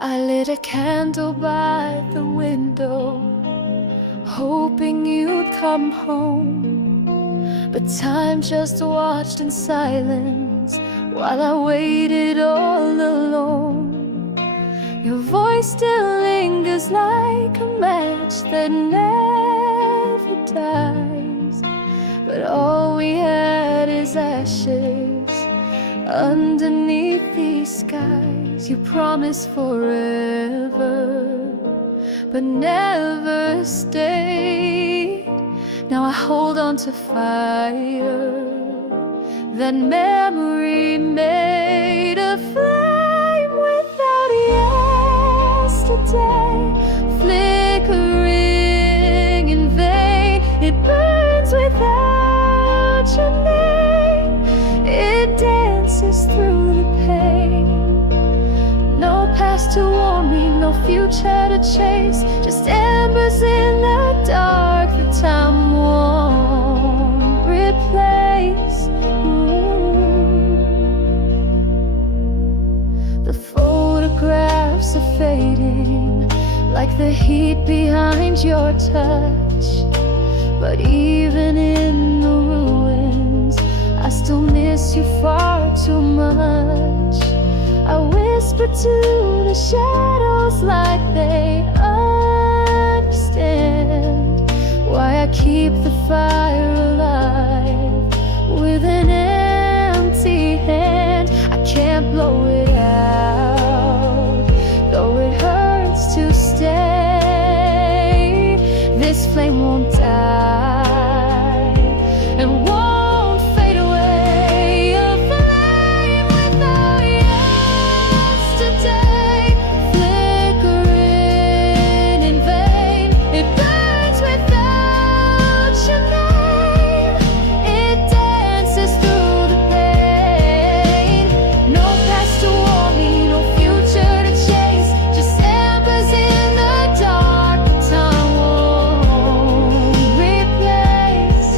I lit a candle by the window, hoping you'd come home. But time just watched in silence while I waited all alone. Your voice still lingers like a match that never dies, but all we had is ashes underneath these skies. You promised forever, but never stayed. Now I hold on to fire that memory made, a flame without yesterday, flickering in vain. It burns without your name. It dances through the pain. No past to warn me, no future to chase, just embers in the dark that time won't replace. The photographs are fading like the heat behind your touch, but even in the ruins I still miss you far too much. I whisper to the shadows like they understand why I keep the fire alive with an empty hand. I can't blow it out, though it hurts to stay. This flame won't die and won't fade away. A flame without yesterday, flickering in vain. It burns without your name. It dances through the pain. No past to warn me, no future to chase, just embers in the dark that time won't replace.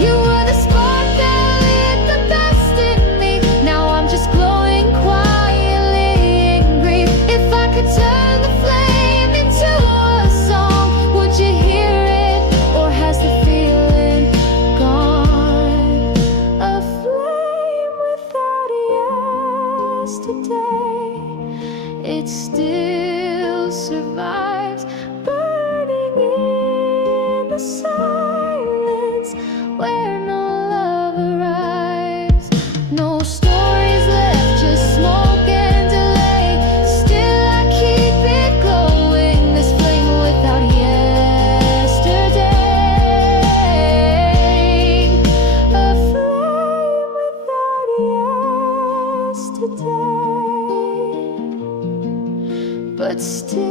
You were the spark that lit the best in me. Now I'm just glowing quietly in grief. If I could turn the flame into a song, would you hear it, or has the feeling gone? A flame without yesterday, it still survives, burning in the silence where no love arrives. No stories left, just smoke and delay. Still I keep it glowing, this flame without yesterday. A flame without yesterday, but still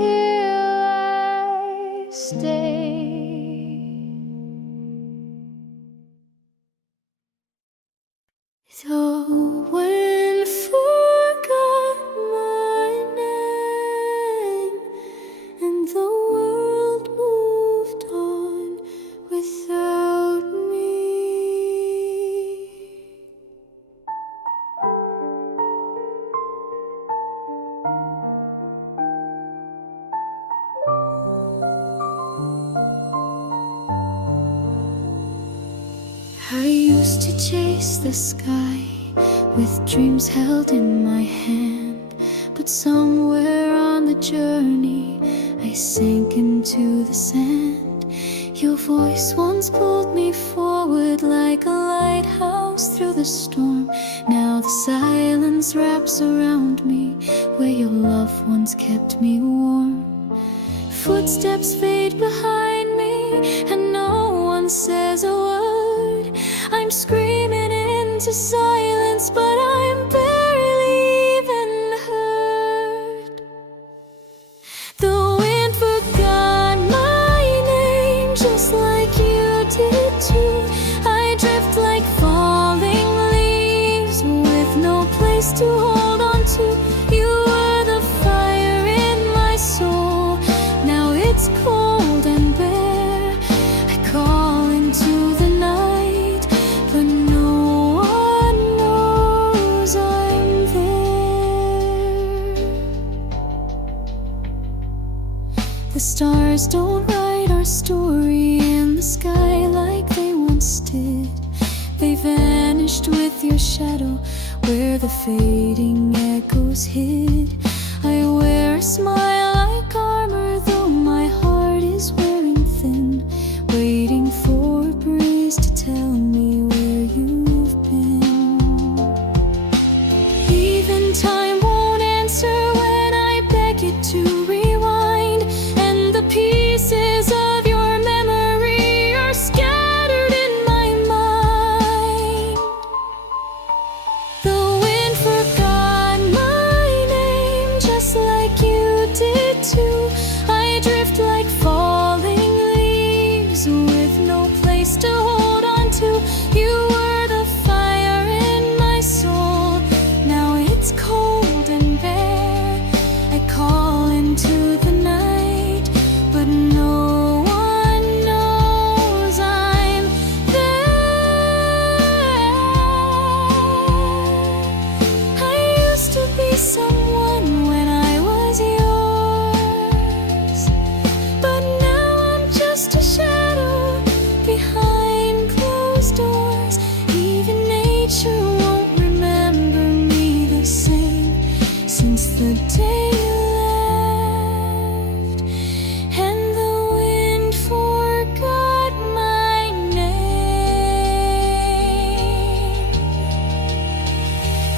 I stay. The wind forgot my name, and the world moved on without me. I used to chase the sky with dreams held in my hand, but somewhere on the journey I sank into the sand. Your voice once pulled me forward like a lighthouse through the storm. Now the silence wraps around me where your love once kept me warm. Footsteps fade behind me and no one says a word. I'm screaming into silence, but I'm barely even heard. The wind forgot my name just like you did too. I drift like falling leaves with no place to hold on to. You were the fire in my soul, now it's cold and bare. I call into the night, but no one knows. once did. They vanished with your shadow where the fading echoes hid. I wear a smile like armor, though my heart is wearing thin, waiting for a breeze to tell me where you've been. Even time won't answer when I beg it to rewind, and the pieces of your memory are scattered in my mind. The wind forgot my name just like you did too. I drift like falling leaves with no place to hold on to. You were the fire in my soul, now it's cold and bare. I call into the night, but no one knows I'm there. I used to be someone when I was yours, but now I'm just a shadow behind closed doors. Even nature won't remember me the same since the day you left, and the wind forgot my name.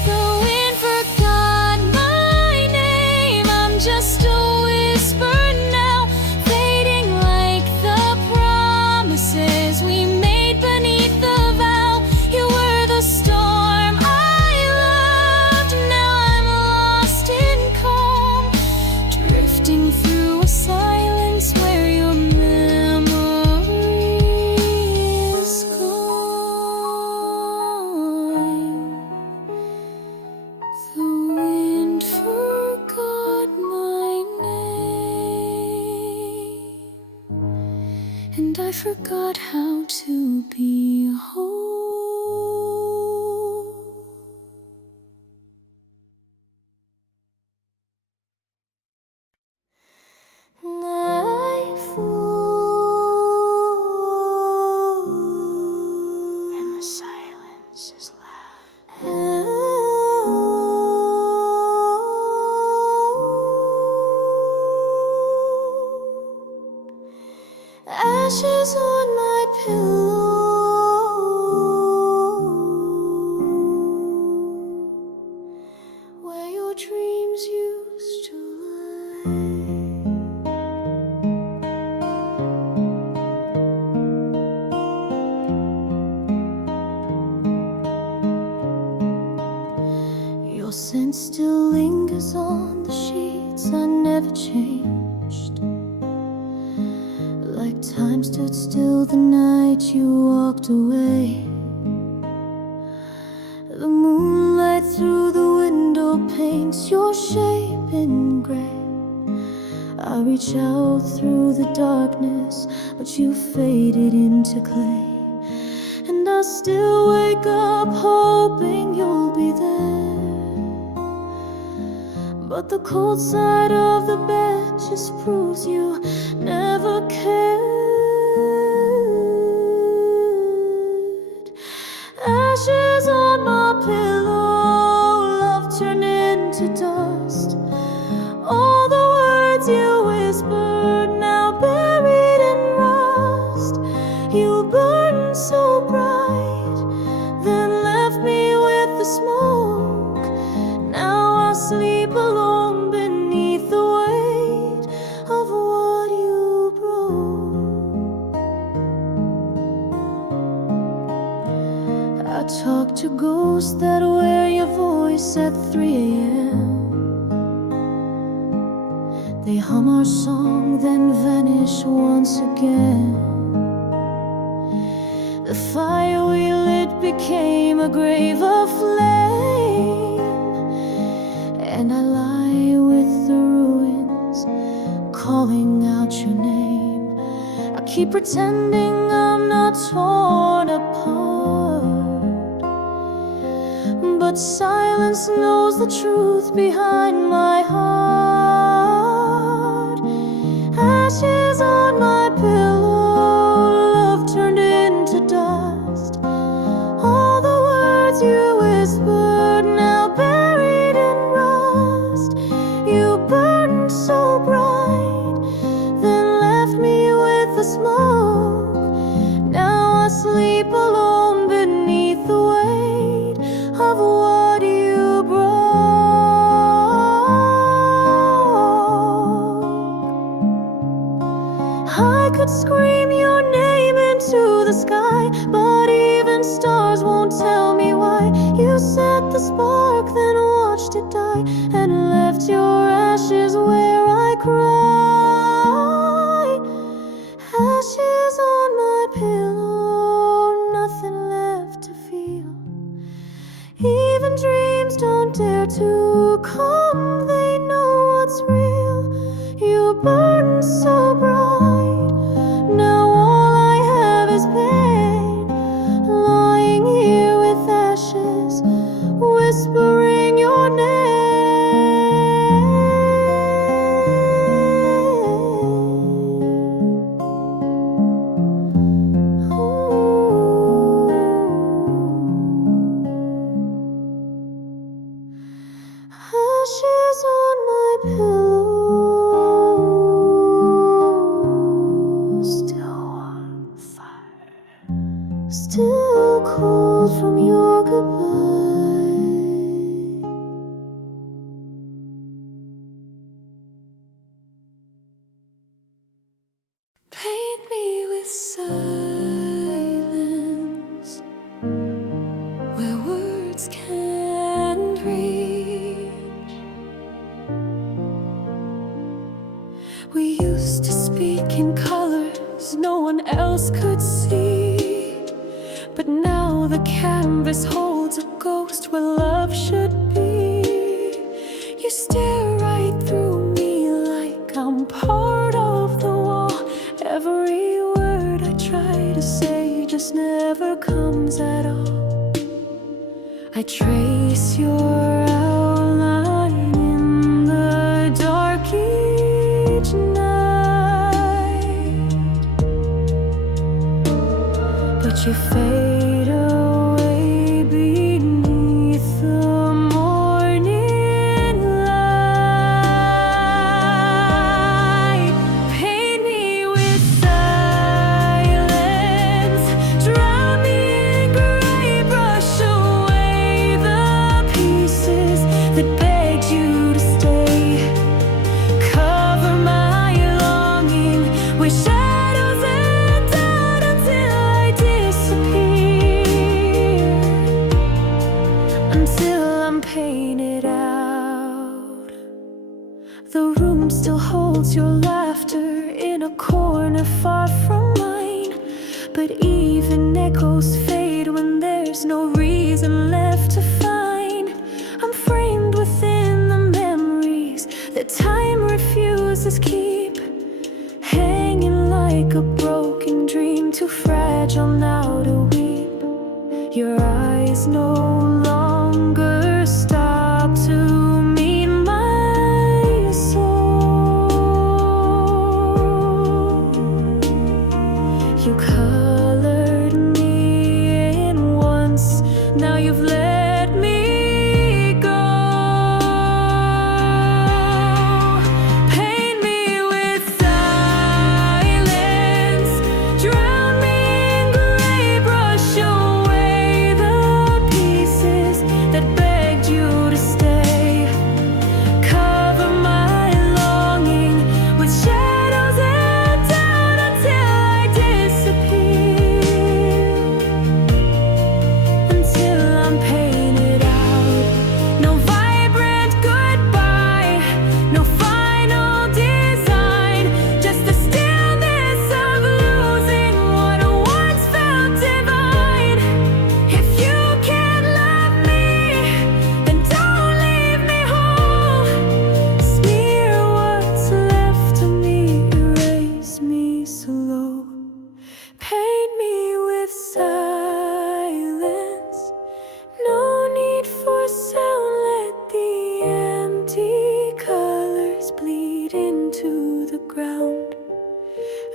The wind forgot my name. I'm just a whisper now, fading like the promises we made beneath the vow. You were the storm I loved, now I'm lost in calm, drifting through a silence where your memory is gone. The wind forgot my name, and I forgot how to be whole. Nightfall, and the silence is loud. Ashes on my pillow, where your dreams used to lie. Your scent still lingers on the sheets. I never changed. Like time stood still the night you walked away. The moonlight through the window paints your shape in gray. I reach out through the darkness, but you faded into clay. And I still wake up hoping you'll be there, but the cold side of the bed just proves you never cared. Ashes on my pillow, love turned into dust. All the words you whispered now buried in rust. You burned so bright, then left me with the smoke. Now I sleep alone beneath the weight of what you broke. I talk to ghosts that wear your voice at 3 a.m. They hum our song, then vanish once again. The fire we lit became a grave of flame, and I lie with the ruins, calling out your name. I keep pretending I'm not torn apart, but silence knows the truth behind my heart. Ashes on my pillow, love turned into dust. sleep alone beneath the weight of what you broke. I could scream your name into the sky, but even stars won't tell me why. You set the spark, then watched it die, and left your ashes where I cry. Ashes on my pillow, nothing left to feel. Even dreams don't dare to come, they know what's real. You burn so bright, now all I have is pain. Lying here with ashes, whispering your name. Ashes on my pillow, still on fire, still cold from your goodbye. Paint me with silence where words can't reach. We used to speak in colors no one else could see, but now the canvas holds a ghost where love should be. You stare right through me like I'm part of the wall. Every word I try to say just never comes at all. I trace your outline in the dark each night, but you fade away beneath the morning light. Paint me with silence, drown me in gray, brush away the pieces that begged you to stay. Cover my longing with shadows and doubt until I disappear, until I'm painted out. The room still holds your laughter in a corner far from mine, but even echoes fade when there's no reason left to find. I'm framed within the memories that time refuses keep, hanging like a broken dream, too fragile now to weep. Your eyes no longer stop to meet my soul. You colored me in once, now you've let me go. Paint me with silence, drown me in gray, brush away the pieces that begged you to stay. Cover my longing with shadows and doubt until I disappear, until I'm painted out. No vibrant goodbye, no final design, just the stillness of losing what once felt divine. If you can't love me, then don't leave me whole. Smear what's left of me, erase me slow. Paint me with silence, no need for sound, let the empty colors bleed into the ground.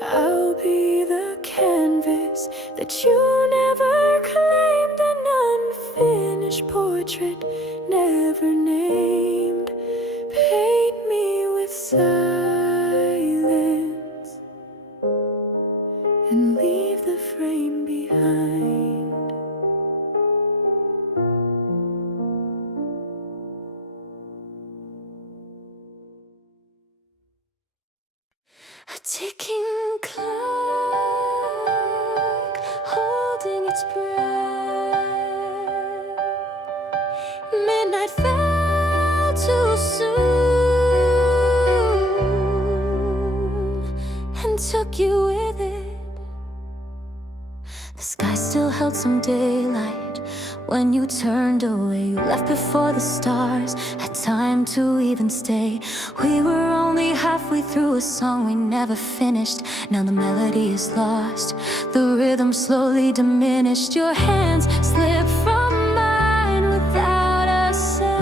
I'll be the canvas that you never claimed, an unfinished portrait never named. Paint me with silence and leave the frame behind. spread. Midnight fell too soon and took you with it. The sky still held some daylight when you turned away. You left before the stars had time to even stay. We were only halfway through a song we never finished. Now the melody is lost, the rhythm slowly diminished. Your hands slipped from mine without a sound,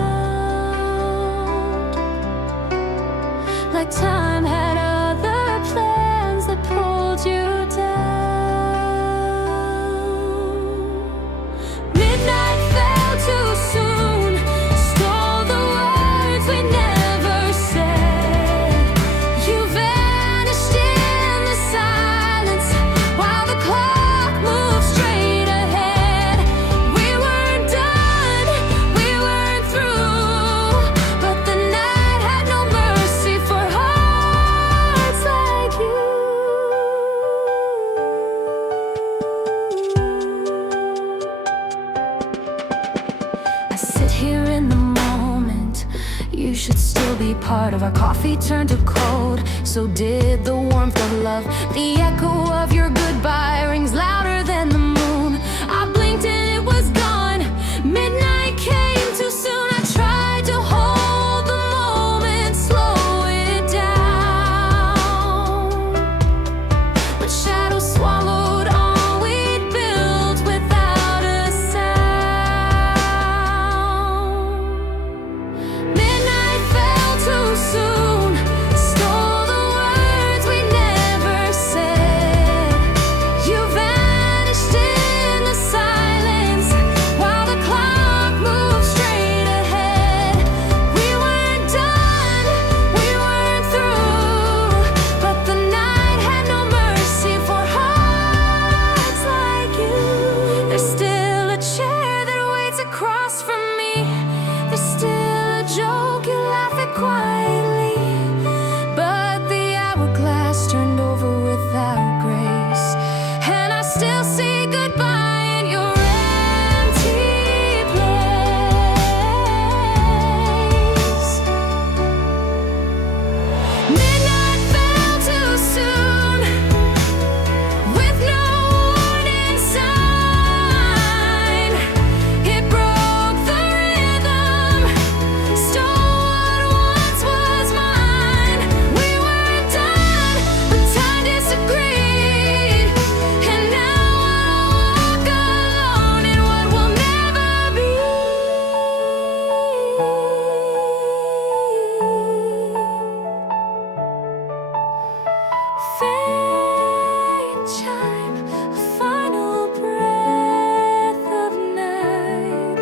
like time had other plans that pulled you down. Midnight fell too soon, stole the words we never said. You vanished in the silence while the clock moved straight ahead. We weren't done, we weren't through, but the night had no mercy for hearts like you. I sit here in the moment, you should still be part of. Our coffee turned to cold, so did the warmth of love. The echo of your goodbye rings louder than the moon. I blinked and it was gone. Midnight came too soon. I tried to hold the moment, slow it down, but shadows swallowed all we'd built without a sound. Midnight fell too soon, stole the words we never said. You vanished in the silence while the clock moved straight ahead. We weren't done, we weren't through, but the night had no mercy for hearts like you. There's still a chair that waits across from me. There's still a joke you laugh at quietly, but the hourglass turned over without grace, and I still say goodbye in your empty place. Midnight fell too soon, with no warning sign. It broke the rhythm, stole what once was mine. We weren't done, but time disagreed, and now I walk alone in what will never be. Faint chime, a final breath of night.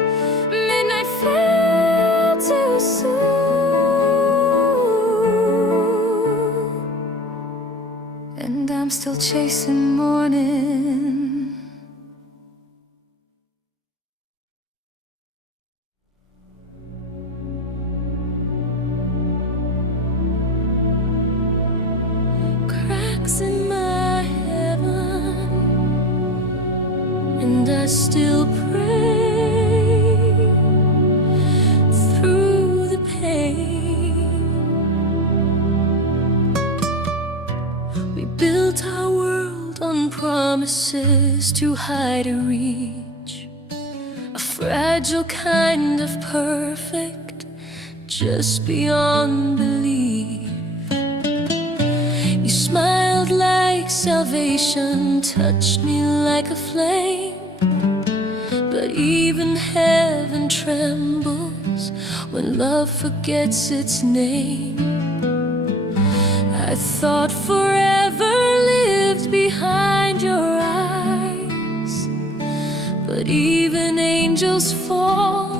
Midnight fell too soon, and I'm still chasing morning. Cracks in my heaven, and I still pray through the pain. We built our world on promises too high to reach, a fragile kind of perfect just beyond belief. You smiled like salvation, touched me like a flame, but even heaven trembles when love forgets its name. I thought forever lived behind your eyes, but even angels fall,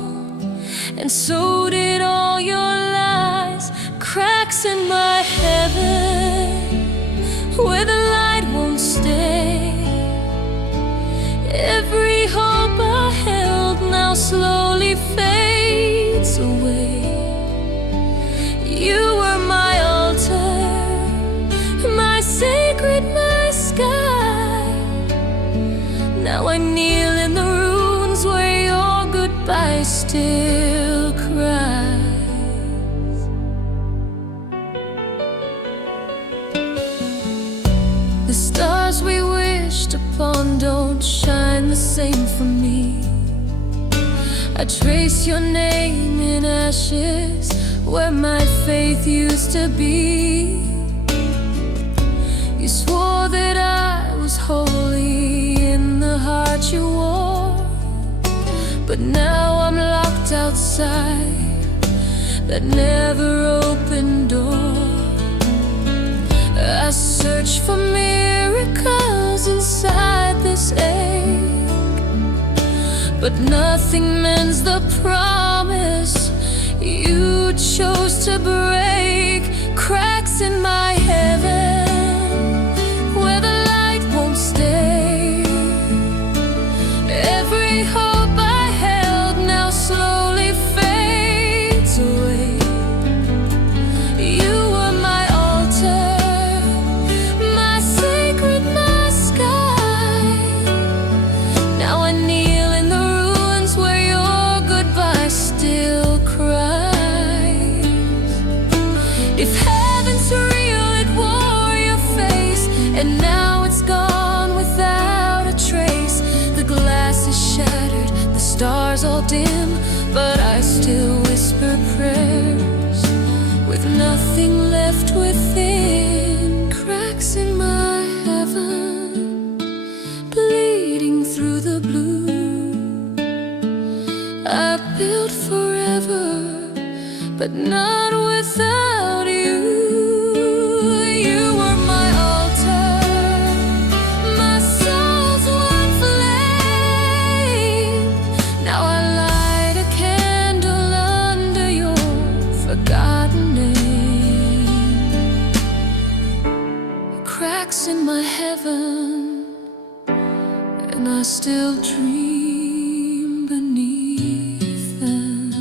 and so did all your lies. Cracks in my heaven where the light won't stay. Every hope I held now slowly fades away. You were my altar, my sacred, my sky. Now I kneel still cries. The stars we wished upon don't shine the same for me. I trace your name in ashes where my faith used to be. You swore that I was holy in the heart you wore, but now I'm locked outside that never-opened door. I search for miracles inside this ache, but nothing mends the promise you chose to break. Cracks in my heaven where the light won't stay. Every hope I held now slowly fades away. You were my altar, my sacred, my sky. Now I kneel in the ruins where your goodbye still cries. If heaven's real, it wore your face, and now it's gone without a trace. The glass is shattered, the stars all dim, but I still whisper prayers with nothing left within. Cracks in my heaven, bleeding through the blue. I built forever, but not without you. You were my altar, my soul's one flame. Now I light a candle under your forgotten name. Cracks in my heaven, and I still dream beneath them.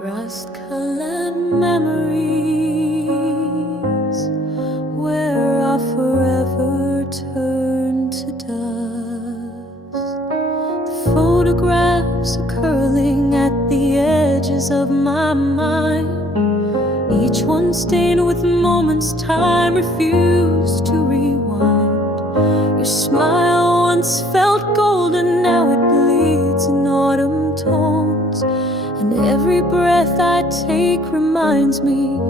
Rust-colored memories where I forever turned to dust. The photographs are curling at the edges of my mind, each one stained with moments time refused to rewind. Your smile once felt golden, now it bleeds in autumn tones, and every breath I take reminds me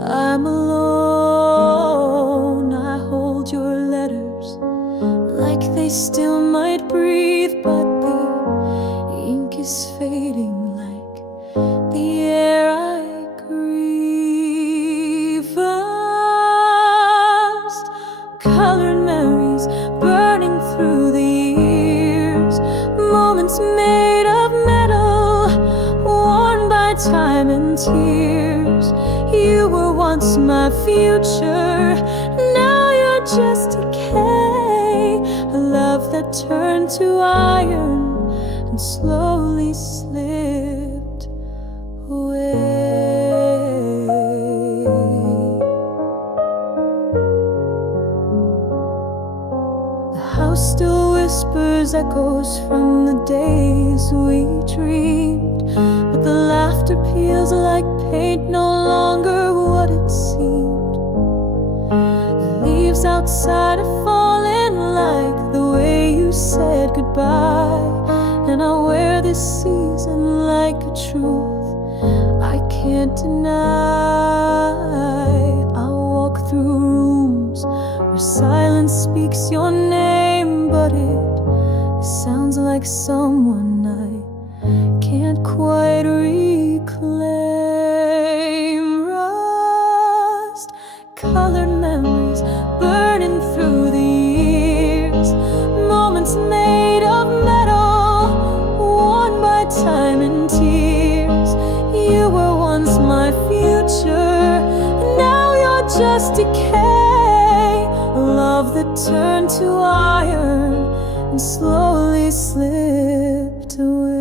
I'm alone. I hold your letters like they still might breathe, but the ink is fading like the air I grieve. Rust-colored memories burning through the years, moments made of metal, worn by time and tears. You were once my future, now you're just decay. A love that turned to iron and slowly slipped away. The house still whispers echoes from the days we dreamed, but the laughter peels like paint, no longer what it seemed. The leaves outside are falling like the way you said goodbye, and I wear this season like a truth I can't deny. I walk through rooms where silence speaks your name, but it sounds like someone I can't quite reclaim. Rust-colored memories burning through the years, moments made of metal, worn by time and tears. You were once my future, now you're just decay. Love that turned to iron and slowly slipped away.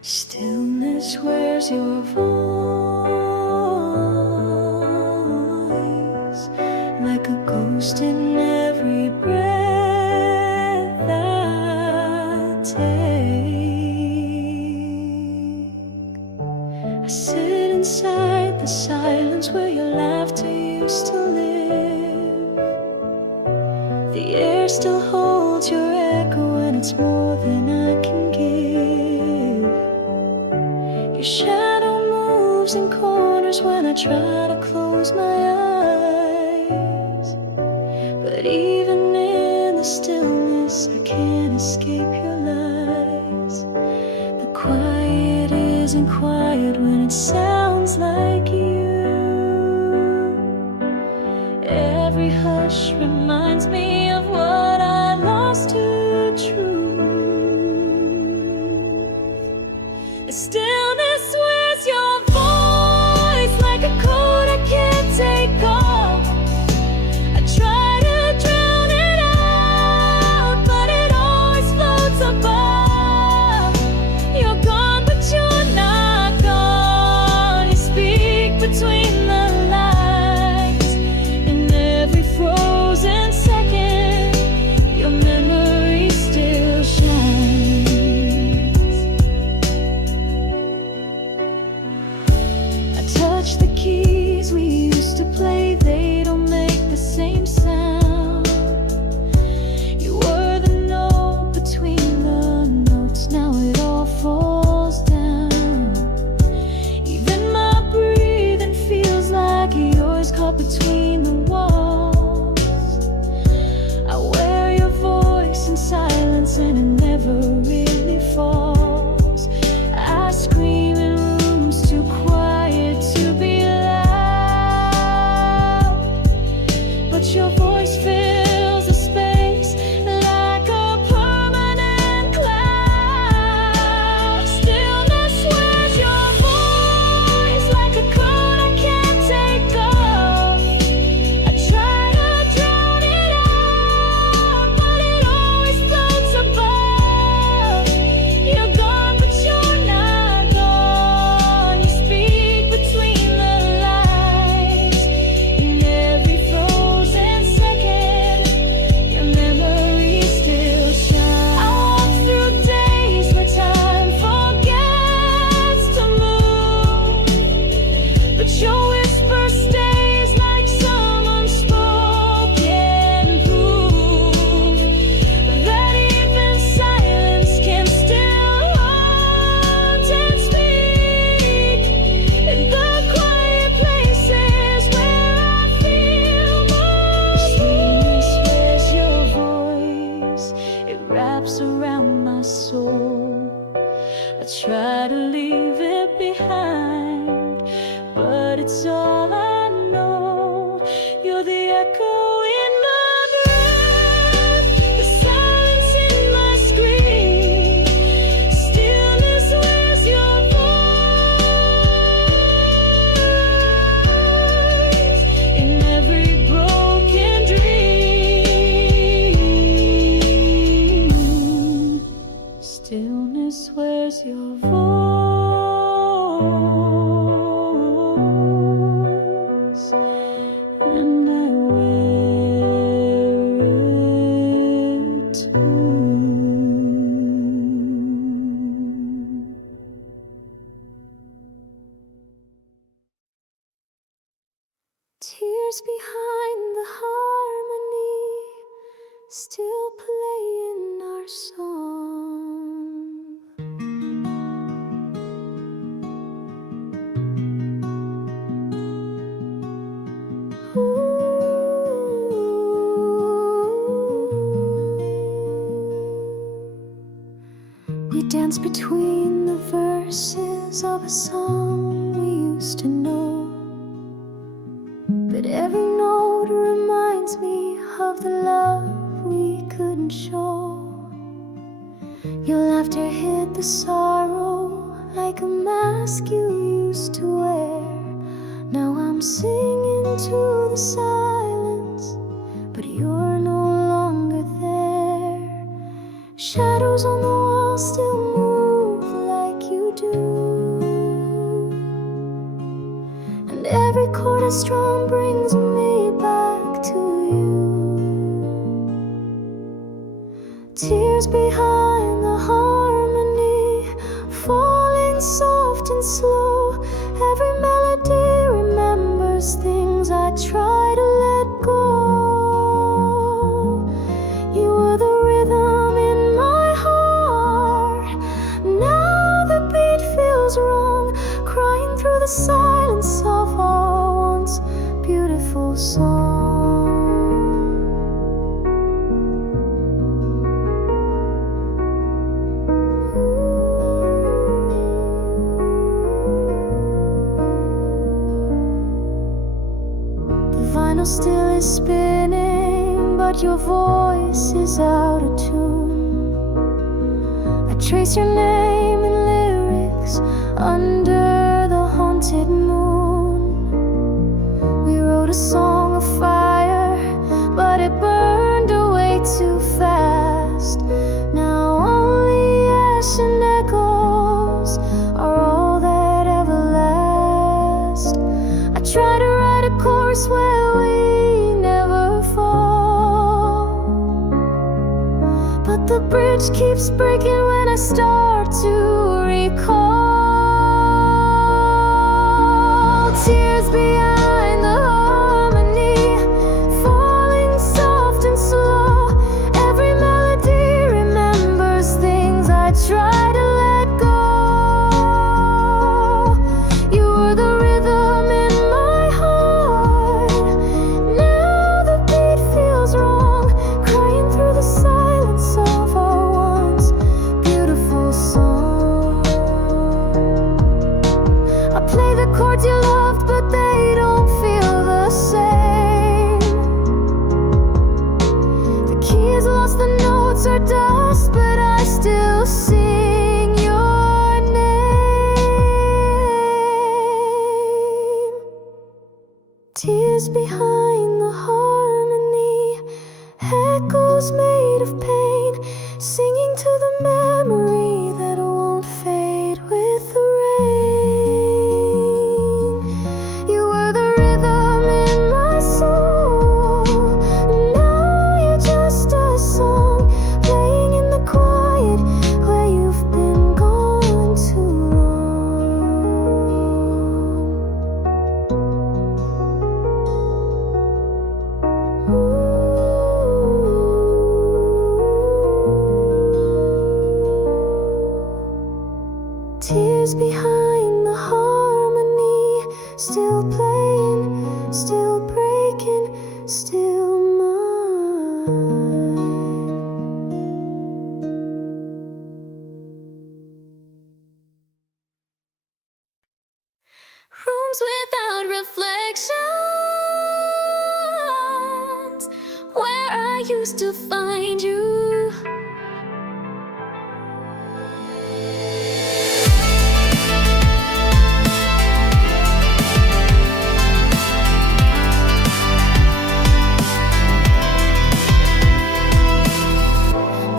Stillness, where's your voice? Like a ghost in every breath I take. I sit inside the silence where your laughter used to live. The air still holds your echo, and it's more than I can give. Your shadow moves in corners when I try to close my eyes. But even in the stillness, I can't escape your lies. The quiet isn't quiet when it sounds like you. Every hush reminds me of what I lost to truth. The stillness, where's your voice? Like a coat I can't take off. I try to drown it out, but it always floats above. You're gone, but you're not gone. You speak between the lines. In every frozen second, your memory still shines. I touch the keys we used to play, they don't make the same sound. You were the note between the notes, now it all falls down. Even my breathing feels like yours, caught between the walls. I wear your voice in silence, and it never really falls. I scream in rooms too quiet to be loud, but your voice fills the space like a permanent cloud. Stillness, where's your voice? Like a coat I can't take off. I try to drown it out, but it always floats above. You're gone, but you're not gone. You speak between the lines. In every frozen second, your memory still shines. I walk through days where time forgets to move, but your whisper stays like some unspoken proof that even silence can still haunt and speak. In the quiet places where I feel most. Stillness, where's your voice? It wraps around my soul. I try to leave it behind, but it's all I know. You're the echo in my breath, the silence in my scream. Stillness, where's your voice? In every broken dream. Stillness, where's your voice? And I wear it too. Tears behind the harmony, still playing our song. We dance between the verses of a song we used to know, but every note reminds me of the love we couldn't show. Your laughter hid the sorrow like a mask you used to wear. Now I'm singing to the silence, but you're no longer there. Shadows on the wall still move like you silence of our once beautiful song. The vinyl still is spinning, but your voice is out of tune. I trace your name in lyrics under the haunted moon. We wrote a song of fire, but it burned away too fast. Now only ash and echoes are all that ever last. I try to write a chorus where we never fall, but the bridge keeps breaking when I start to recall. Tears behind the harmony, falling soft and slow. Every melody remembers things I try to let go. You were the rhythm in my heart. Now the beat feels wrong, crying through the silence of our once beautiful song. I play the chords you loved, but they don't feel the same. The key is lost, the notes are dust, but I still sing your name. Tears behind the harmony, echoes made of pain, singing to the memory that won't fade with the rain. You were the rhythm in my soul. Now you're just a song playing in the quiet where you've been gone too long. Tears behind the harmony, still playing, still breaking, still mine. Rooms without reflections, where I used to find you.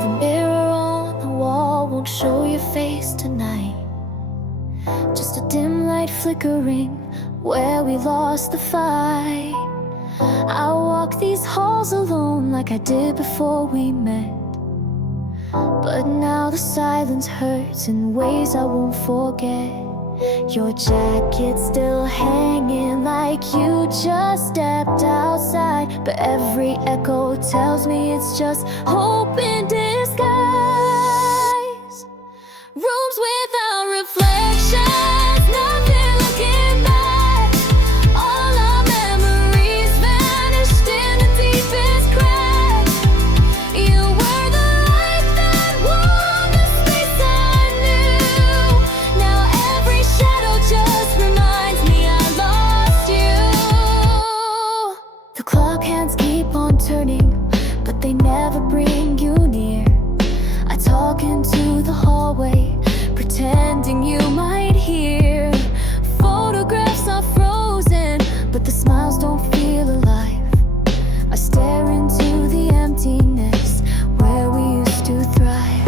The mirror on the wall won't show your face tonight. Just a dim light flickering where we lost the fight. I walk these halls alone like I did before we met, but now the silence hurts in ways I won't forget. Your jacket's still hanging like you just stepped outside, but every echo tells me it's just hope in disguise. Rooms without reflections, nothing looking back. All our memories vanished in the deepest crack. You were the light that warmed the space I knew. Now every shadow just reminds me I lost you. The clock hands keep on turning, but they never bring you near. I talk into the hallway, pretending you might hear. Photographs are frozen, but the smiles don't feel alive. I stare into the emptiness where we used to thrive.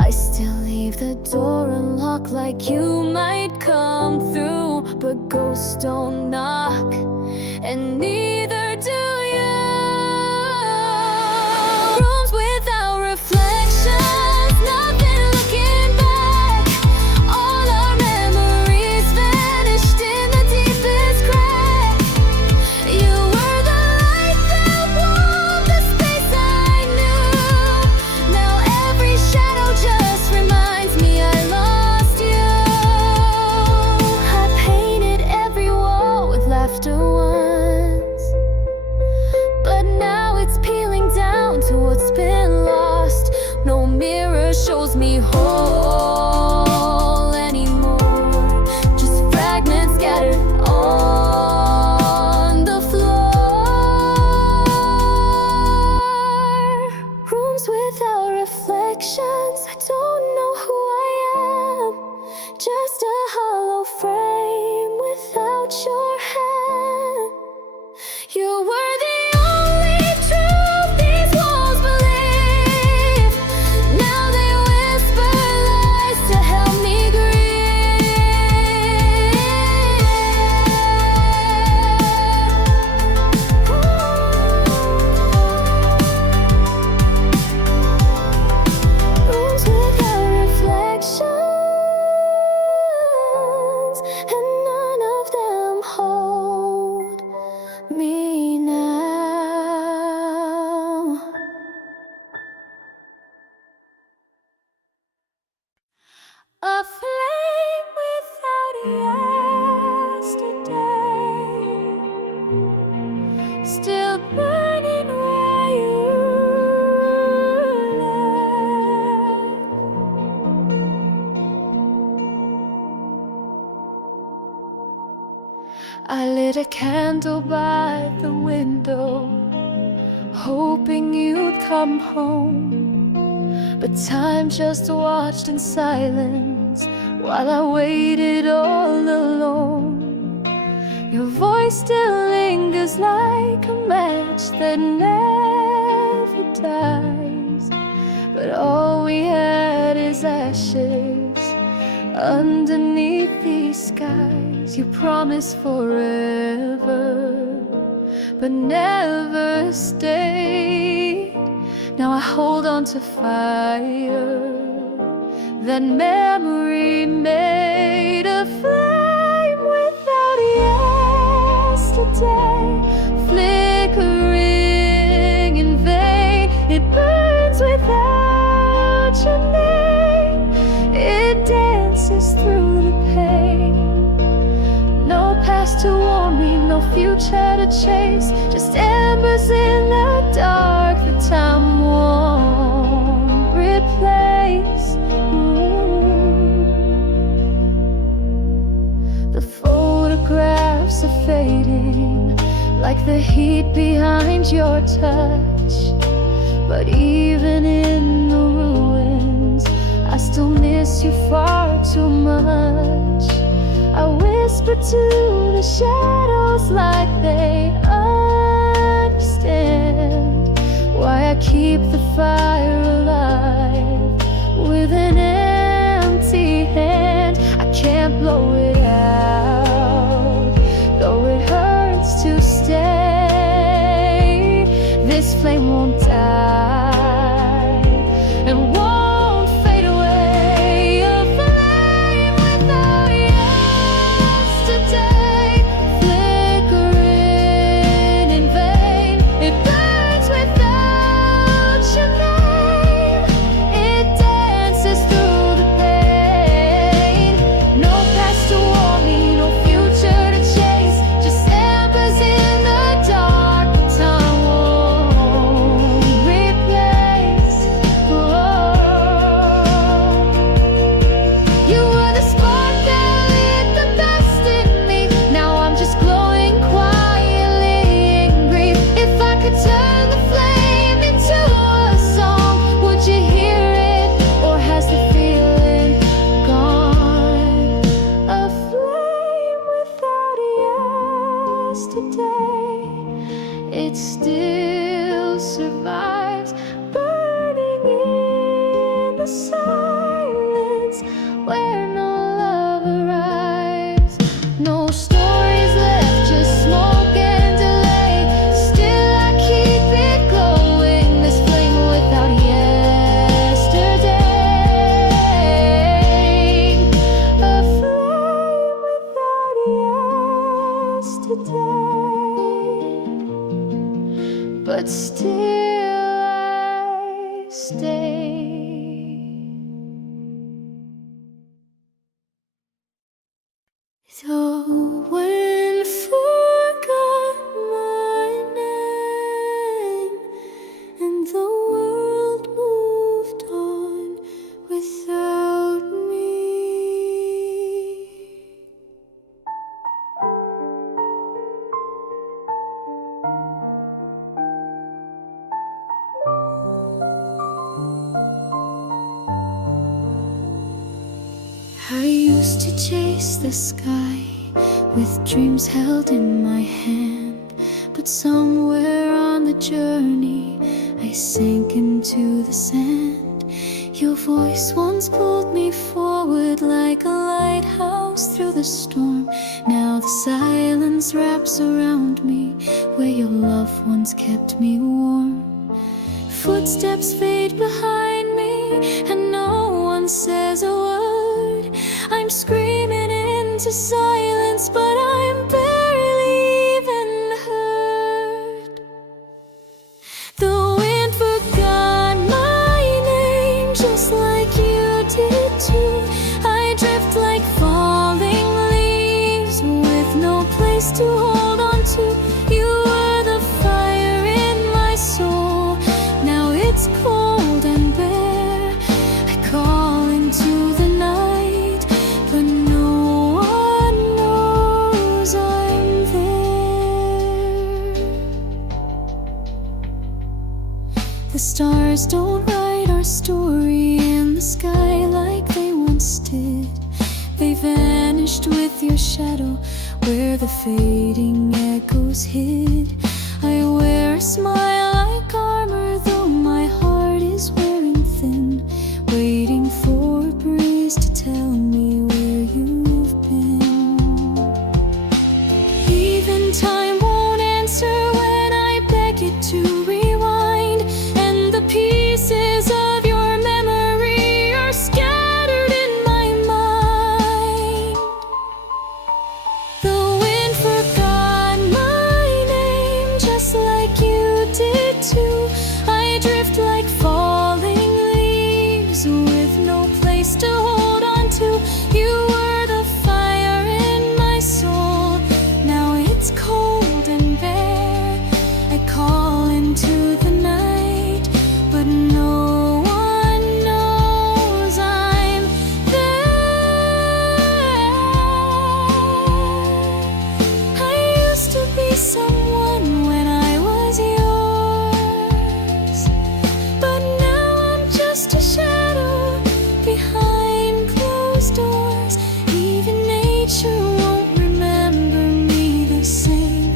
I still leave the door unlocked like you might come through, but ghosts don't knock, and neither do you. Rooms without reflections, nothing looking back. All our memories vanished in the deepest crack. You were the light that warmed the space I knew. Now every shadow just reminds me I lost you. I I lit a candle by the window, hoping you'd come home. But time just watched in silence while I waited all alone. Your voice still lingers like a match that never dies, but all we had is ashes underneath these skies. You promised forever, but never stayed. Now I hold on to fire that memory made, a flame without yesterday, flickering in vain. It burns without your name, it dances through the pain. No past to warn me, no future to chase, just embers in the dark that time won't replace. The photographs are fading like the heat behind your touch, but even in the ruins I still miss you far too much. I whisper to the shadows like they understand why I keep the fire alive with an empty hand. I can't blow it out, though it hurts to stay. This flame won't die and won't fade away. A flame without yesterday, flickering in vain. It burns without your name, it dances through the pain. No past to warn me, no future to chase, just embers in the dark that time won't replace. Oh, you were the spark that lit the best in me. Now I'm just glowing quietly in grief. If I could turn the flame into a song, would you hear it, or has the feeling gone? A flame without yesterday, it still survives, burning in the silence where no love arrives. No stories left, just smoke and delay. Still I keep it glowing, this flame without yesterday. A flame without yesterday, but still I stay. Though when forgot my name and the world moved on without me, I used to chase the sky with dreams held in my hand, but somewhere on the journey I sank into the sand. Your voice once pulled me forward like a lighthouse through the storm. Now the silence wraps around me where your love once kept me warm. Footsteps fade behind me and no one says a word. I'm screaming into silence, but I'm barely even heard. The wind forgot my name just like you did too. I drift like falling leaves with no place to hold on to. You were the fire in my soul, now it's cold and bare. I call into the night, but no one knows. vanished with your shadow where the fading echoes hid. I wear a smile like armor, though my heart is wearing thin, waiting for a breeze to tell me where you've been. Even time won't answer when I beg it to rewind, and the pieces of your memory are scattered in my mind. The wind forgot my name just like you did too. I drift like falling leaves with no place to hold on to. You were the fire in my soul, now it's cold and bare. I call into the night, but no one knows I'm there. I used to be someone when I was yours, but now I'm just a shadow behind closed doors. Even nature won't remember me the same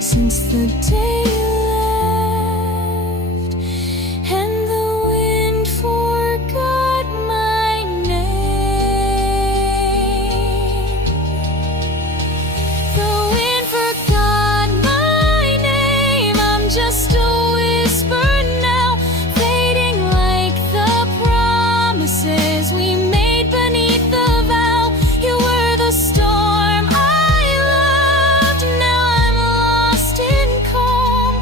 since the day you left, and the wind forgot my name. The wind forgot my name. I'm just a whisper now, fading like the promises we made beneath the vow. You were the storm I loved, now I'm lost in calm,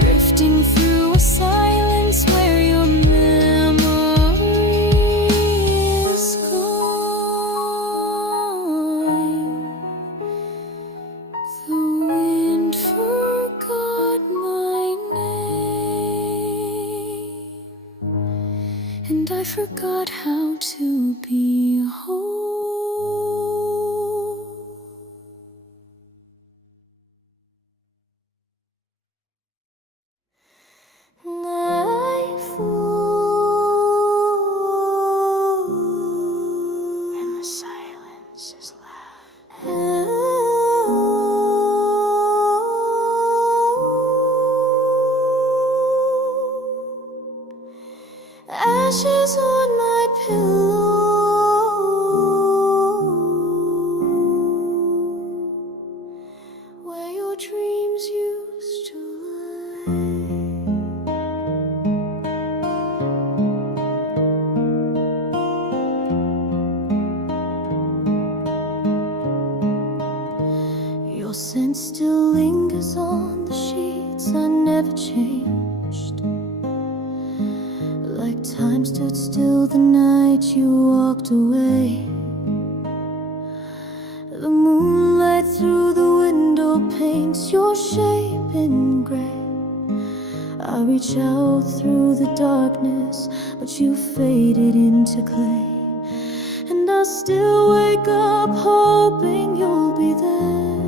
drifting through a silence where your memory is gone. The wind forgot my name, and I forgot how to be whole. Nightfall, and the silence is loud. Ashes on my pillow, where your dreams used to lie. Your scent still lingers on the sheets, I never changed. Like time stood still the night you walked away. The moonlight through the window paints your shape in gray. I reach out through the darkness, but you faded into clay. And I still wake up hoping you'll be there,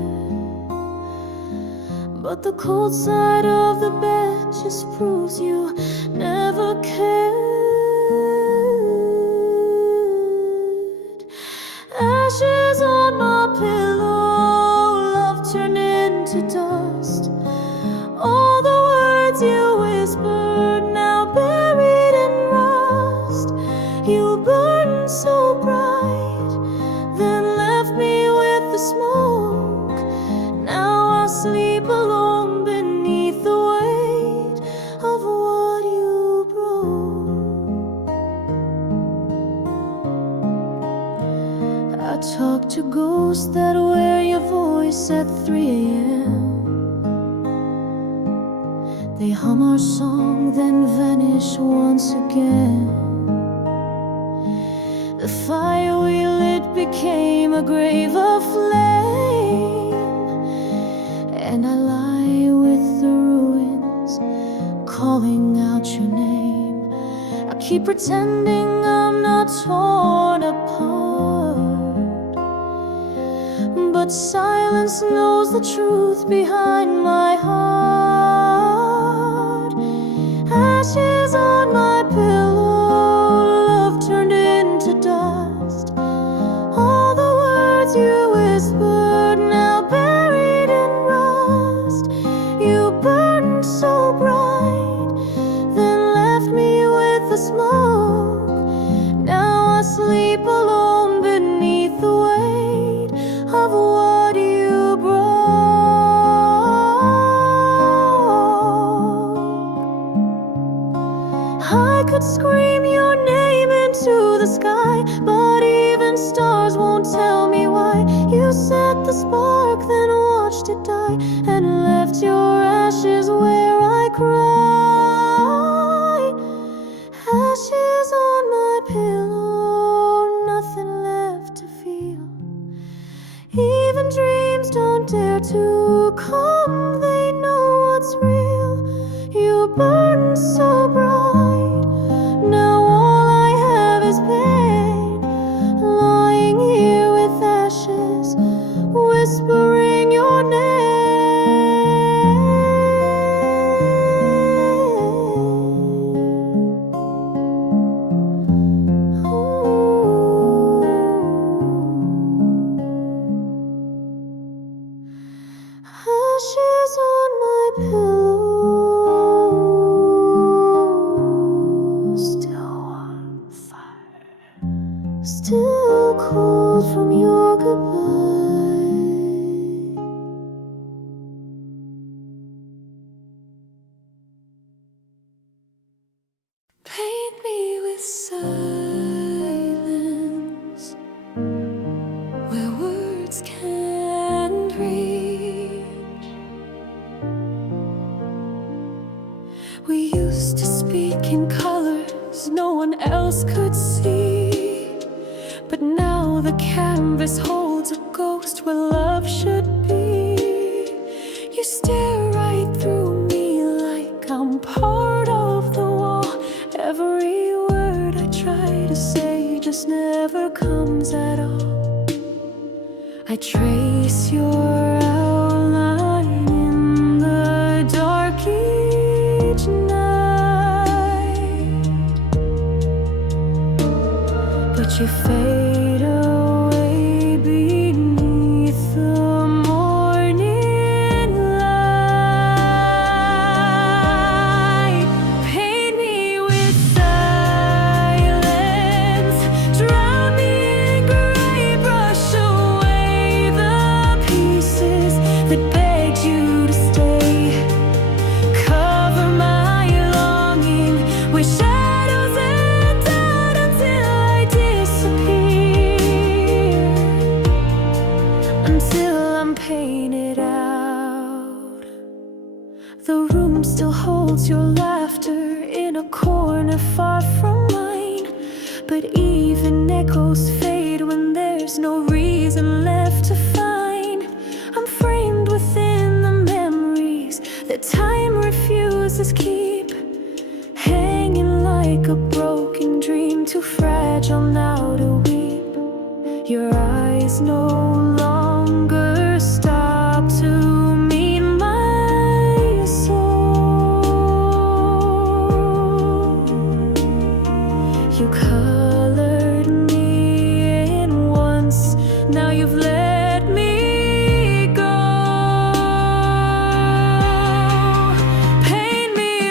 but the cold side of the bed just proves you never cared. Ashes on my pillow, love turned into dust. All the words you whispered now buried in rust. You burned so bright, then left me with the smoke. Now I sleep alone beneath the weight of what you broke. I talk to ghosts that wear your voice at 3 a.m. They hum our song, then vanish once again. The fire we lit became a grave of flame, and I lie with the ruins, calling out your name. I keep pretending I'm not torn apart, but silence knows the truth behind my heart. Ashes on my pillow, love turned into dust. All the words whispered, now buried in rust. You burned so bright, then left me with the smoke. Now I sleep alone beneath the weight of what you broke. I could scream your name into the sky, but even stars won't tell me why. You set the spark, then watched it die, and left your ashes where I cry. Ashes on my pillow, nothing left to feel. Even dreams don't dare to come, they know what's real. You burn so bright, now all I have is pain. Lying here with ashes, whispering your name. Ashes on my pillow, still on fire, still cold from your goodbye. Paint me with silence where words can't reach. We used to speak in colors no one else could see, but now the canvas holds a ghost where love should be. You stare right through me like I'm part of the wall. Every word I try to say just never comes at all. I trace your outline in the dark each night, but you fade away beneath the morning light. Paint me with silence, drown me in gray, brush away the pieces that begged you to stay. Cover my longing with shadows and doubt until I disappear, until I'm painted out. The room still holds your laughter in a corner far from mine, but even echoes fade when there's no reason left to find. I'm framed within the memories that time refuses keep, hanging like a broken dream, too fragile now to weep. Your eyes no longer stop to meet my soul. You colored me in once, now you've let me go. Paint me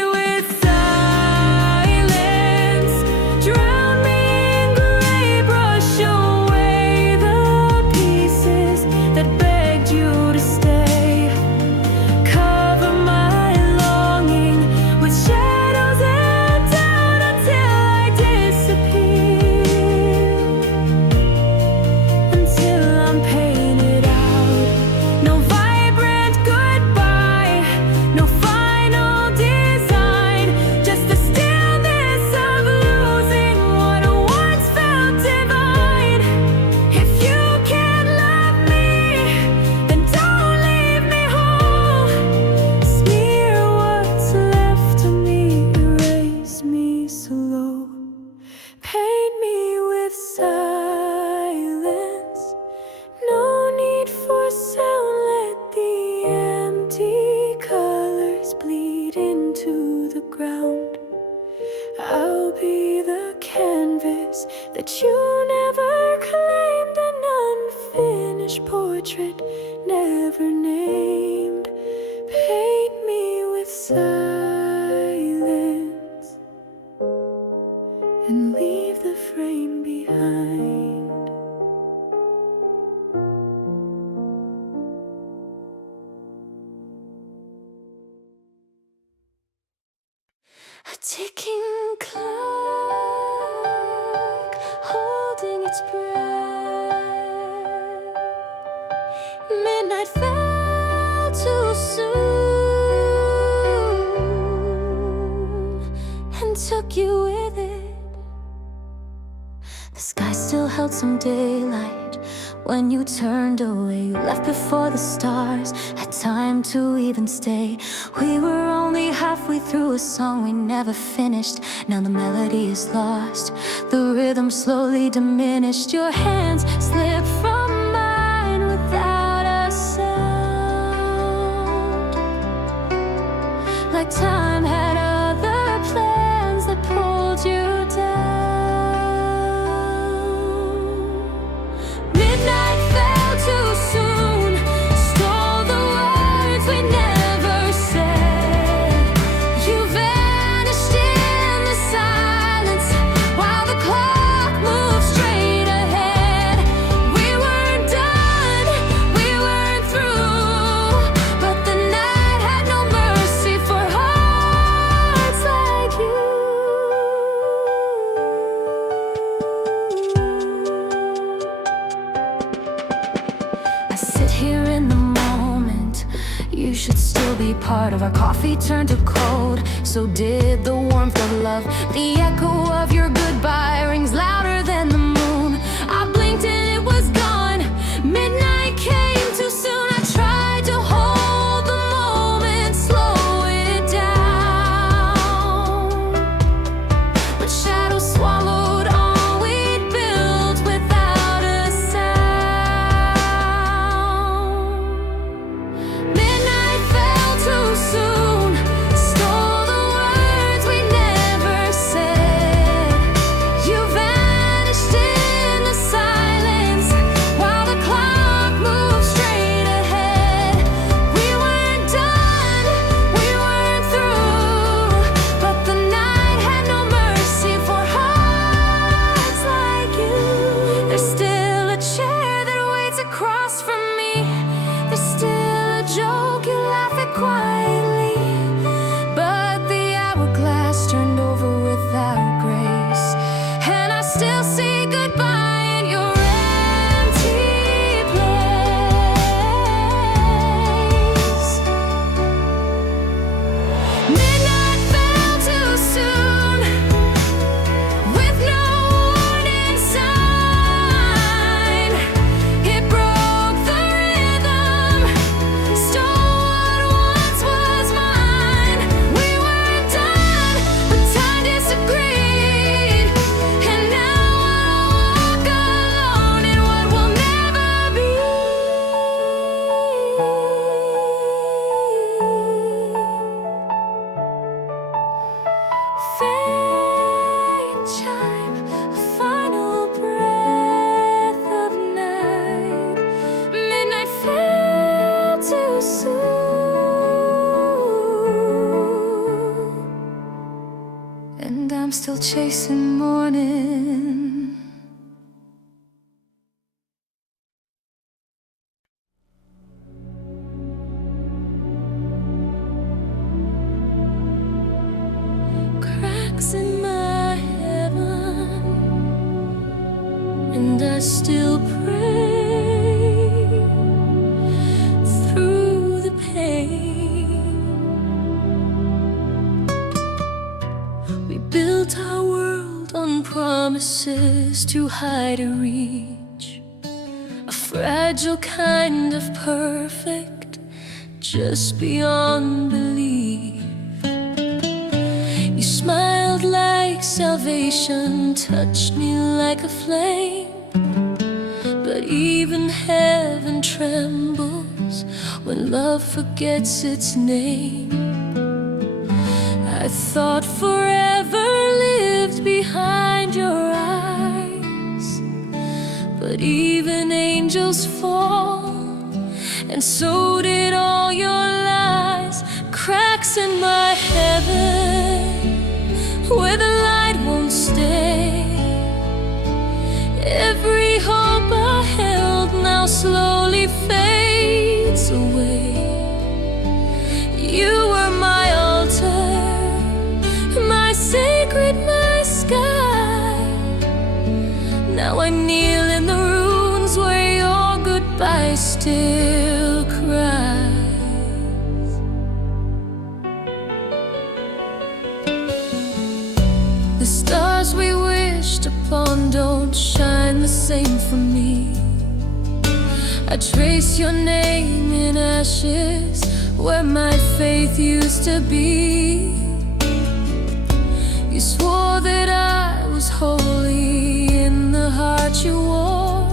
heart's breath. Midnight fell too soon and took you with it. The sky still held some daylight when you turned away. You left before the stars had time to even stay. We were only halfway through a song we never finished. Now the melody is lost, the rhythm slowly diminished. Your hands slipped from mine without a sound, like time had other plans that pulled you down. Midnight fell too soon, stole the words we never said. You vanished in the silence while the clock moved straight ahead. We weren't done, we weren't through, but the night had no mercy for hearts like you. I sit here in the moment, you should still be part of. Our coffee turned to cold, so did the warmth of love. The echo of your goodbye rings louder than the moon. I blinked and it was gone. Midnight came too soon. I tried to hold the moment, slow it down, but shadows swallowed all we'd built without a sound. Midnight fell too soon, stole the words we never said. You vanished in the silence while the clock moved straight ahead. We weren't done, we weren't through, but the night had no mercy for hearts like you. There's still a chair that waits across from me. There's still a joke you laugh at quietly, but the hourglass turned over without grace, and I still say goodbye in your empty place. Midnight fell too soon, with no warning sign. It broke the rhythm, stole what once was mine. We weren't done, but time disagreed, and now I walk alone in what will never be. Faint chime, a final breath of night. Midnight fell too soon, and I'm still chasing morning. Cracks in my heaven, and I still pray through the pain. We built our world on promises too high to reach, a fragile kind of perfect, just beyond belief. You smiled like salvation, touched me like a flame, but even heaven trembles when love forgets its name. I thought forever lived behind your eyes, but even angels fall, and so did all your lies. Cracks in my heaven where the light won't stay. Every hope I held now slowly fades away. You were my altar, my sacred, my sky. Now I kneel goodbye still cries. The stars we wished upon don't shine the same for me. I trace your name in ashes where my faith used to be. You swore that I was holy in the heart you wore,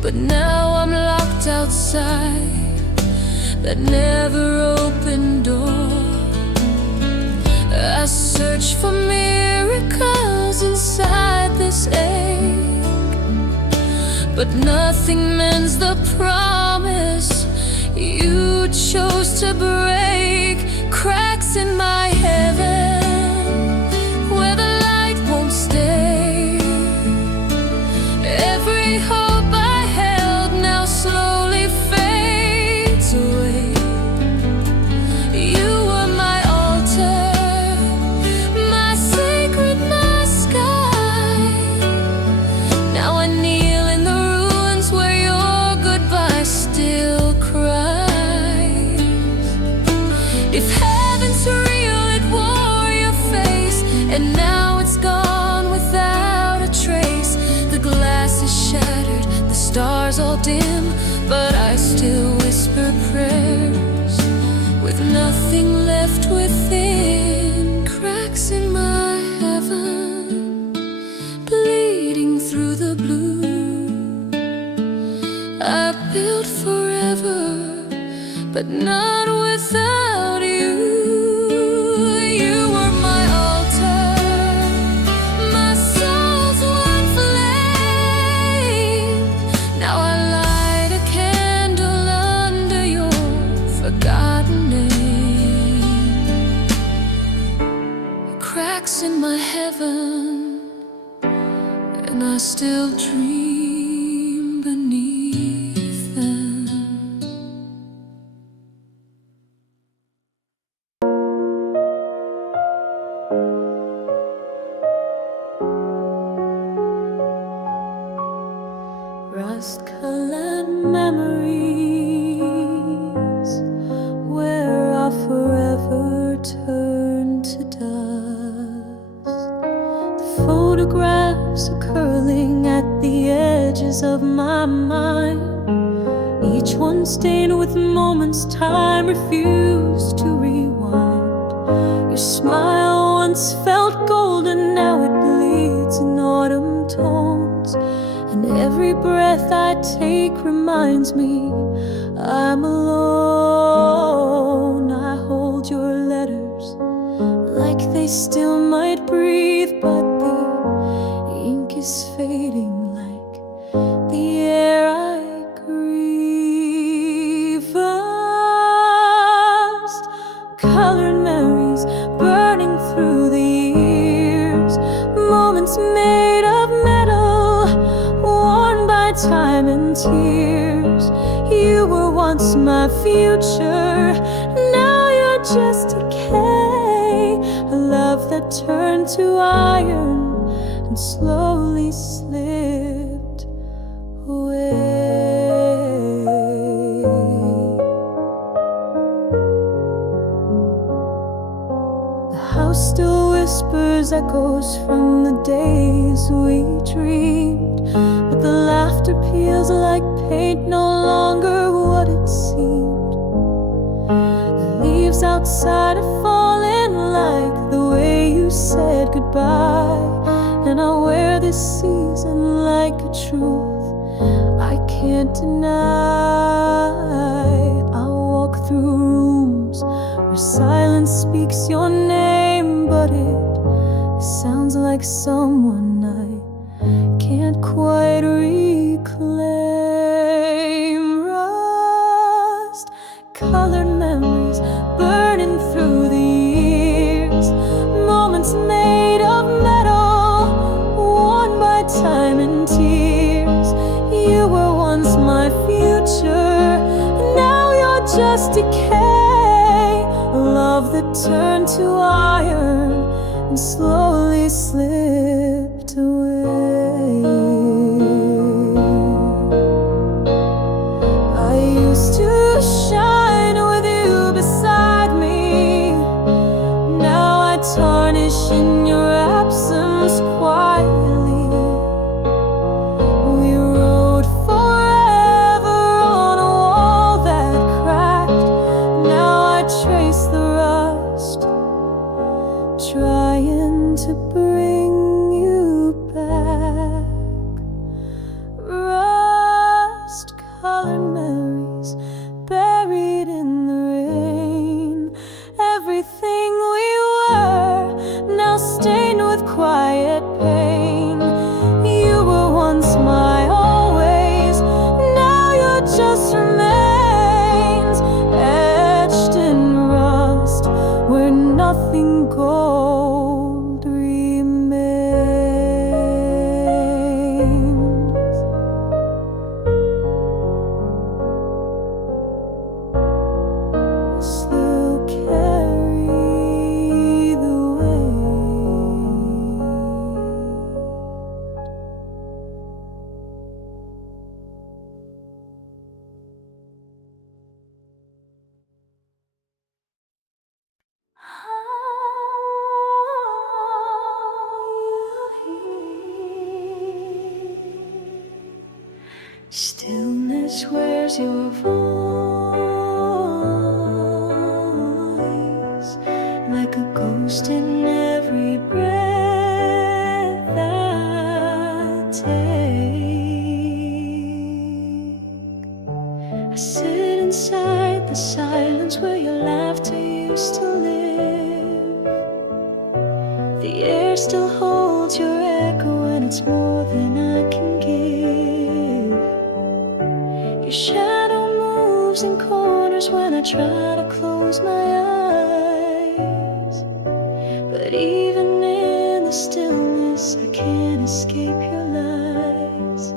but now I'm locked outside that never-opened door. I search for miracles inside this ache, but nothing mends the promise you chose to break. Cracks in my heaven where the light won't stay. Every hope I held now slowly fades away. You were my altar, my sacred, my sky. Now I kneel in the ruins where your goodbye still cries. If heaven's real, it wore your face, and now it's gone without a trace. The glass is shattered, the stars all dim, but I still whisper prayers with nothing left within. Cracks in my heaven, bleeding through the blue. I built forever, but not without you. You were my altar, my soul's one flame. Now I light a candle under your forgotten name. Cracks in my heaven, and I still dream beneath them. Rust-colored memories where I forever turned to dust. The photographs are curling at the edges of my mind, each one stained with moments time refused to rewind. Your smile once felt golden, now it bleeds in autumn tones, and every breath I take reminds me I'm alone. I hold your letters like they still might breathe, but the ink is fading like the air I grieve. Rust-colored memories burning through the years, moments made of metal, worn by time and tears. You were once my future, now you're just decay. A love that turned to iron and slowly slipped away. The house still whispers echoes from the days we dreamed, but the laughter peels like paint, no longer what it seemed. The leaves outside are falling like the way you said goodbye, and I wear this season like a truth I can't deny. I walk through rooms where silence speaks your name, but it sounds like someone I can't quite reclaim. Rust-colored memories burning through the years, moments made of metal, worn by time and tears. You were once my future, now you're just decay. A love that turned to iron and slowly slipped away. colored memories buried in the rain. Everything we were, now stained with quiet pain. You were once my always, now you're just remains, etched in rust where nothing gold remains. Still carry the weight. Stillness, where's your voice? Like a ghost in every breath I take. I sit inside the silence where your laughter used to live. The air still holds your echo, and it's more than I can give. Your shadow moves in corners when I try to close my eyes. But even in the stillness, I can't escape your lies.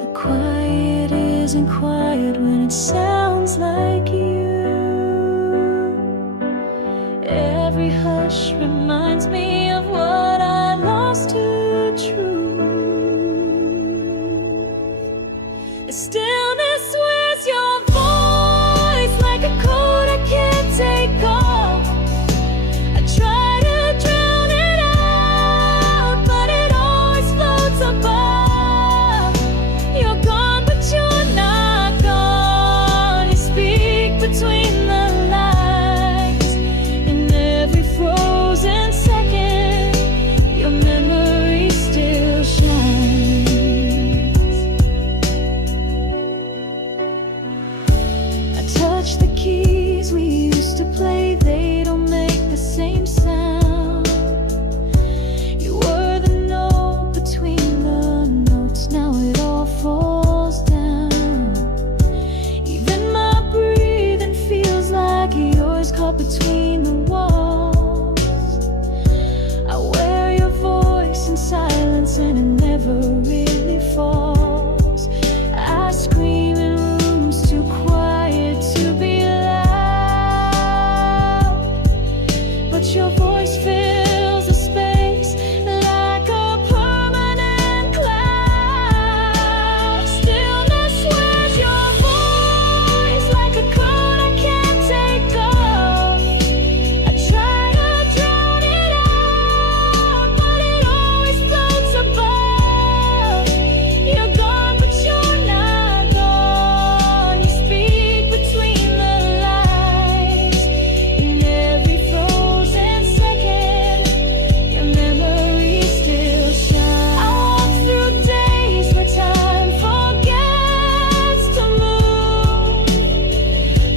The quiet isn't quiet when it sounds like you. Every hush reminds me of what I lost to truth. The stillness, where's your voice? Like a cold I can't take off. I try to drown it out, but it always floats above. You're gone, but you're not gone. You speak between the lines. In every frozen second, your memory still shines. I touch the keys we used to play, they don't make the same sound. You were the note between the notes, now it all falls down. Even my breathing feels like yours, caught between the walls. I wear your voice in silence, and it never really falls. I scream in rooms too quiet to be loud, but your voice fills the space like a permanent cloud. Stillness, where's your voice? Like a cold I can't take off. I try to drown it out, but it always floats above. You're gone, but you're not gone. You speak between the lines. In every frozen second, your memory still shines. I walk through days where time forgets to move,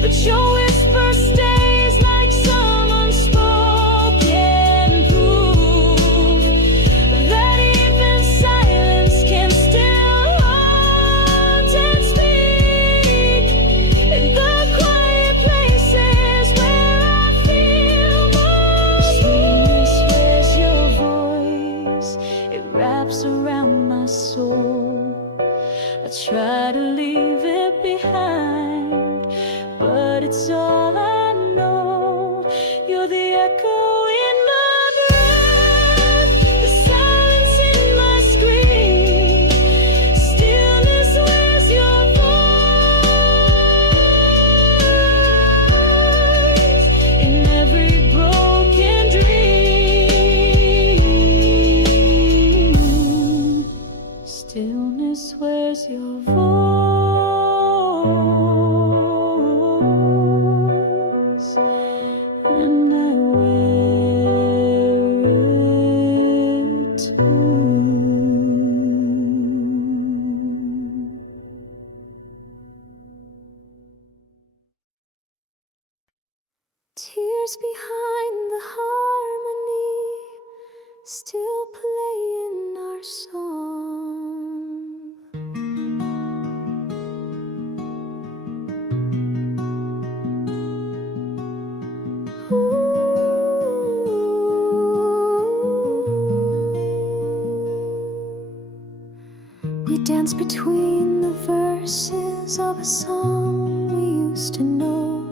but your whisper stays like some unspoken proof that even silence can still haunt and speak. In the quiet places where I feel most. Stillness, where's your voice? It wraps around my soul. I try to leave it behind, but it's all I know. You're the echo in my breath, the silence in my scream. Stillness, where's your voice? In every broken dream. Stillness, where's your voice? And I wear it too. tears behind the harmony still play in our song. We dance between the verses of a song we used to know,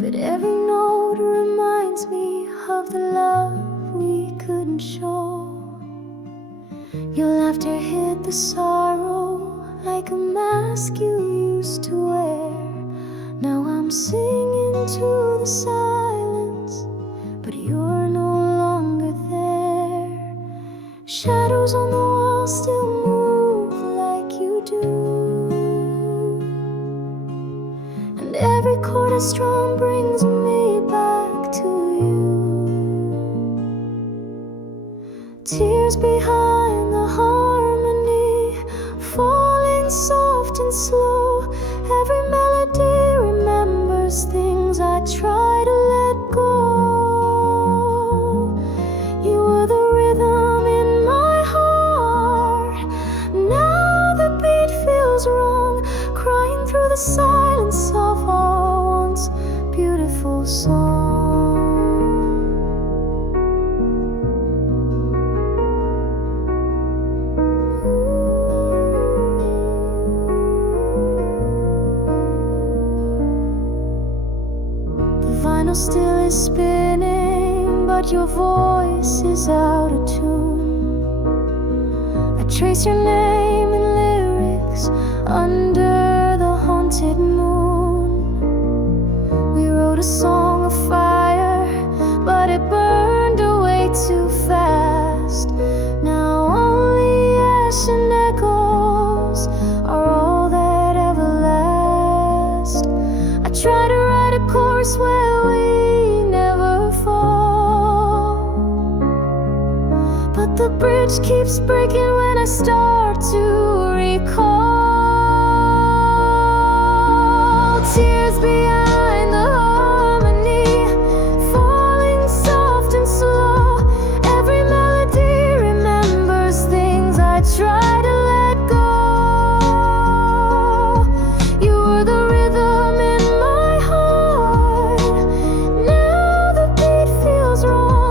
but every note reminds me of the love we couldn't show. Your laughter hid the sorrow like a mask you used to wear. Now I'm singing to the silence, but you're no longer there. Shadows on the wall still move like you do, and every chord I strum brings me back to you. Tears behind the harmony, falling soft and slow. Every melody remembers things I try to let go. You were the rhythm in my heart. Now the beat feels wrong, crying through the silence of our once beautiful song. Vinyl still is spinning, but your voice is out of tune. I trace your name in lyrics under the haunted moon. We wrote a song of fire, but it burned away too fast. Now only ash and echoes are all that ever last. I try to write a chorus where we never fall, but the bridge keeps breaking when I start to recall.